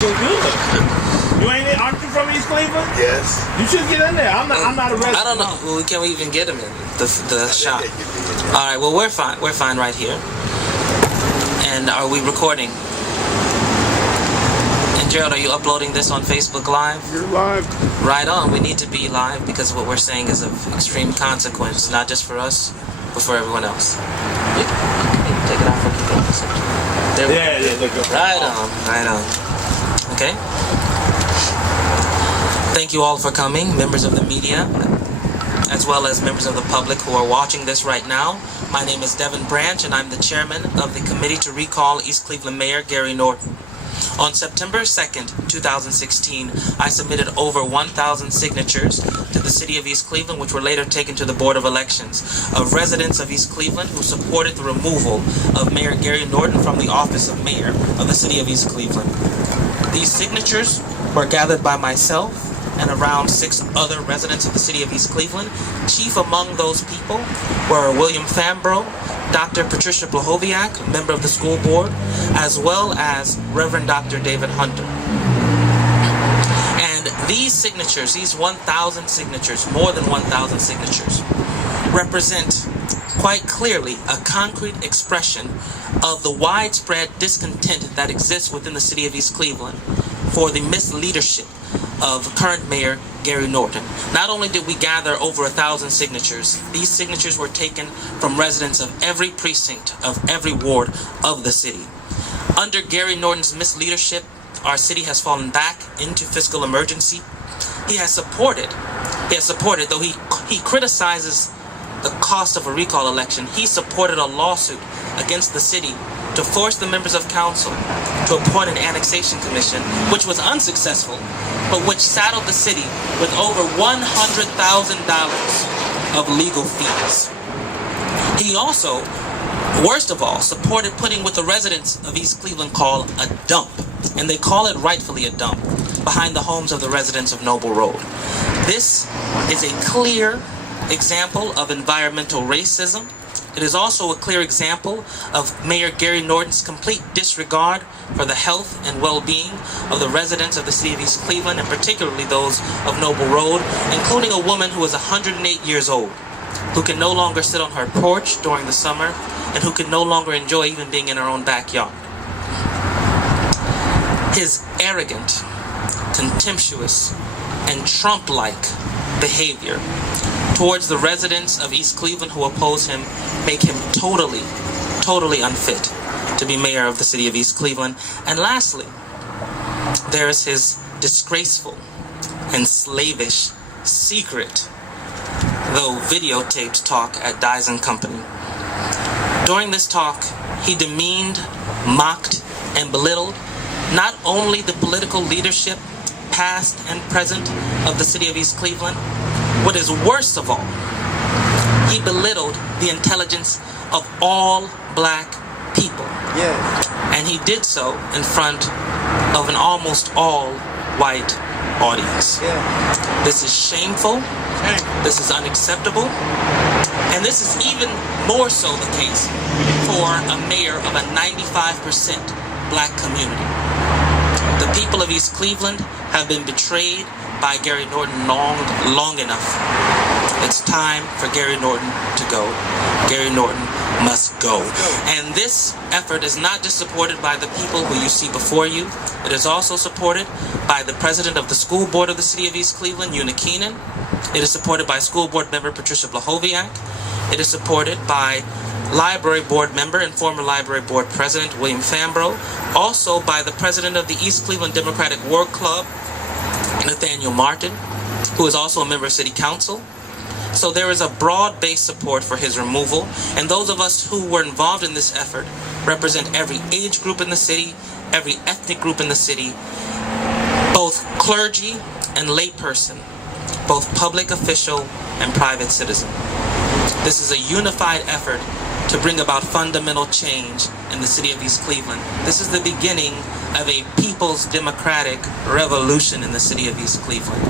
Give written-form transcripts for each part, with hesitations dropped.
So good. Aren't you from East Cleveland? Yes. You should get in there. I'm not a resident. I don't know. Well, can we even get him in the shop? All right. Well, we're fine. We're fine right here. And are we recording? And Gerald, are you uploading this on Facebook Live? You're live. Right on. We need to be live because what we're saying is of extreme consequence, not just for us, but for everyone else. You can take it off and keep it on the center. There we go. Yeah. Right on. Right on. Okay. Thank you all for coming, members of the media, as well as members of the public who are watching this right now. My name is Devin Branch, and I'm the chairman of the Committee to Recall East Cleveland Mayor Gary Norton. On September 2nd, 2016, I submitted over 1,000 signatures to the City of East Cleveland, which were later taken to the Board of Elections, of residents of East Cleveland who supported the removal of Mayor Gary Norton from the office of Mayor of the City of East Cleveland. These signatures were gathered by myself and around 6 other residents of the City of East Cleveland. Chief among those people were William Fambro, Dr. Patricia Blahoviak, member of the school board, as well as Reverend Dr. David Hunter. And these signatures, these 1,000 signatures, more than 1,000 signatures, represent quite clearly a concrete expression of the widespread discontent that exists within the City of East Cleveland for the misleadership of current Mayor Gary Norton. Not only did we gather over 1,000 signatures, these signatures were taken from residents of every precinct of every ward of the city. Under Gary Norton's misleadership, our city has fallen back into fiscal emergency. He has supported, though he criticizes the cost of a recall election, he supported a lawsuit against the city to force the members of council to appoint an annexation commission, which was unsuccessful, but which saddled the city with over $100,000 of legal fees. He also, worst of all, supported putting what the residents of East Cleveland call a dump, and they call it rightfully a dump, behind the homes of the residents of Noble Road. This is a clear example of environmental racism. It is also a clear example of Mayor Gary Norton's complete disregard for the health and well-being of the residents of the City of East Cleveland, and particularly those of Noble Road, including a woman who is 108 years old, who can no longer sit on her porch during the summer, and who can no longer enjoy even being in her own backyard. His arrogant, contemptuous, and Trump-like behavior towards the residents of East Cleveland who oppose him make him totally unfit to be mayor of the City of East Cleveland. And lastly, there is his disgraceful and slavish secret, though videotaped, talk at Dyson Company. During this talk, he demeaned, mocked, and belittled not only the political leadership, past and present, of the City of East Cleveland. What is worst of all, he belittled the intelligence of all black people. Yes. And he did so in front of an almost all white audience. Yeah. This is shameful. This is unacceptable. And this is even more so the case for a mayor of a 95% black community. The people of East Cleveland have been betrayed by Gary Norton long enough. It's time for Gary Norton to go. Gary Norton must go. And this effort is not just supported by the people who you see before you. It is also supported by the president of the school board of the City of East Cleveland, Una Keenan. It is supported by school board member Patricia Blahoviak. It is supported by library board member and former library board president William Fambro. Also by the president of the East Cleveland Democratic Ward Club, Nathaniel Martin, who is also a member of City Council. So there is a broad-based support for his removal, and those of us who were involved in this effort represent every age group in the city, every ethnic group in the city, both clergy and layperson, both public official and private citizen. This is a unified effort to bring about fundamental change in the City of East Cleveland. This is the beginning of a people's democratic revolution in the City of East Cleveland.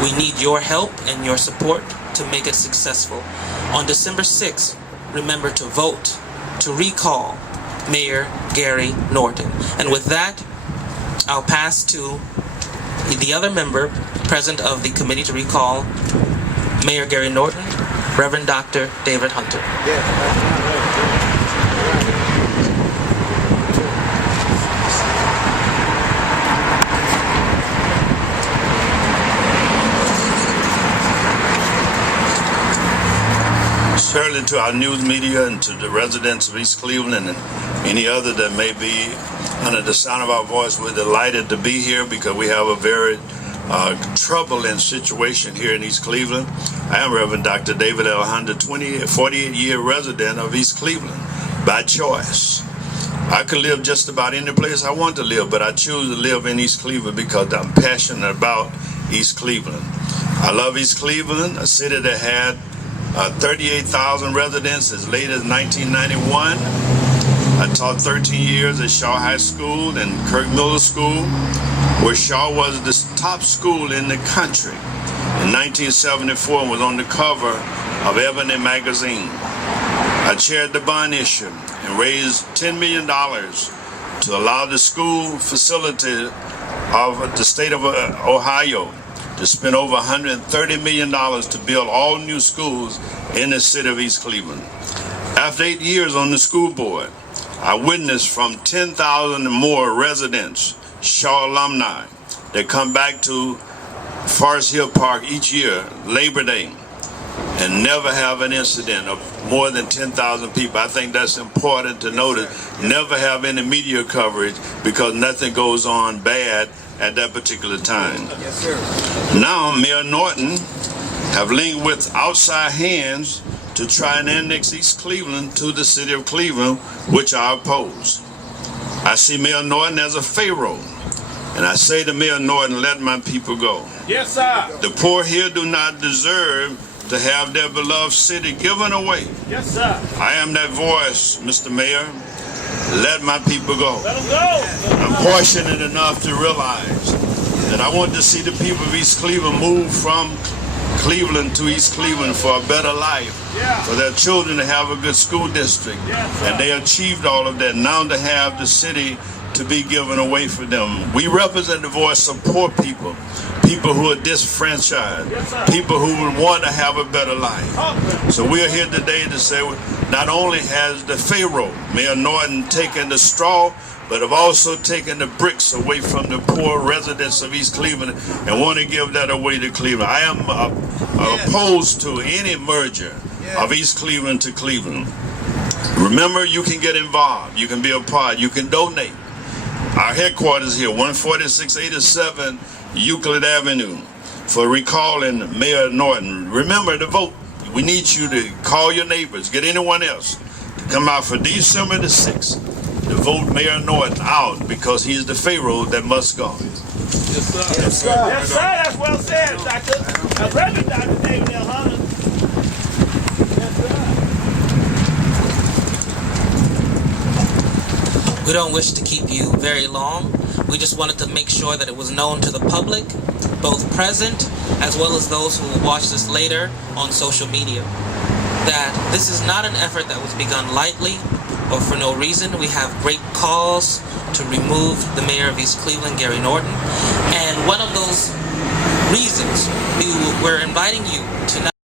We need your help and your support to make it successful. On December 6th, remember to vote to recall Mayor Gary Norton. And with that, I'll pass to the other member present of the committee to recall, Mayor Gary Norton, Reverend Dr. David Hunter. Certainly to our news media and to the residents of East Cleveland and any other that may be under the sound of our voice, we're delighted to be here because we have a very troubling situation here in East Cleveland. I am Reverend Dr. David L. Hunter, 48-year resident of East Cleveland by choice. I could live just about any place I want to live, but I choose to live in East Cleveland because I'm passionate about East Cleveland. I love East Cleveland, a city that had 38,000 residents as late as 1991. I taught 13 years at Shaw High School and Kirk Miller School, where Shaw was the top school in the country. In 1974, was on the cover of Ebony magazine. I chaired the bond issue and raised $10 million to allow the school facility of the state of Ohio to spend over $130 million to build all new schools in the city of East Cleveland. After 8 years on the school board, I witnessed from 10,000 or more residents, Shaw alumni, that come back to Forest Hill Park each year, Labor Day, and never have an incident of more than 10,000 people. I think that's important to notice. Never have any media coverage because nothing goes on bad at that particular time. Yes, sir. Now, Mayor Norton have linked with outside hands to try and annex East Cleveland to the city of Cleveland, which I oppose. I see Mayor Norton as a pharaoh, and I say to Mayor Norton, let my people go. Yes, sir. The poor here do not deserve to have their beloved city given away. Yes, sir. I am that voice, Mr. Mayor. Let my people go. Let them go. I'm fortunate enough to realize that I want to see the people of East Cleveland move from Cleveland to East Cleveland for a better life, for their children to have a good school district, and they achieved all of that. Now to have the city to be given away for them. We represent the voice of poor people, people who are disenfranchised, people who would want to have a better life. So we are here today to say not only has the Pharaoh, Mayor Norton, taken the straw, but have also taken the bricks away from the poor residents of East Cleveland and want to give that away to Cleveland. I am opposed to any merger of East Cleveland to Cleveland. Remember, you can get involved. You can be a part. You can donate. Our headquarters here, 14687 Euclid Avenue, for recalling Mayor Norton. Remember to vote. We need you to call your neighbors, get anyone else to come out for December the 6th to vote Mayor Norton out because he's the pharaoh that must go. Yes, sir. Yes, sir. Yes, sir. That's well said, Doctor. Reverend Dr. David L. Hunter. Yes, sir. We don't wish to keep you very long. We just wanted to make sure that it was known to the public, both present as well as those who will watch this later on social media, that this is not an effort that was begun lightly or for no reason. We have great cause to remove the mayor of East Cleveland, Gary Norton, and one of those reasons we're inviting you to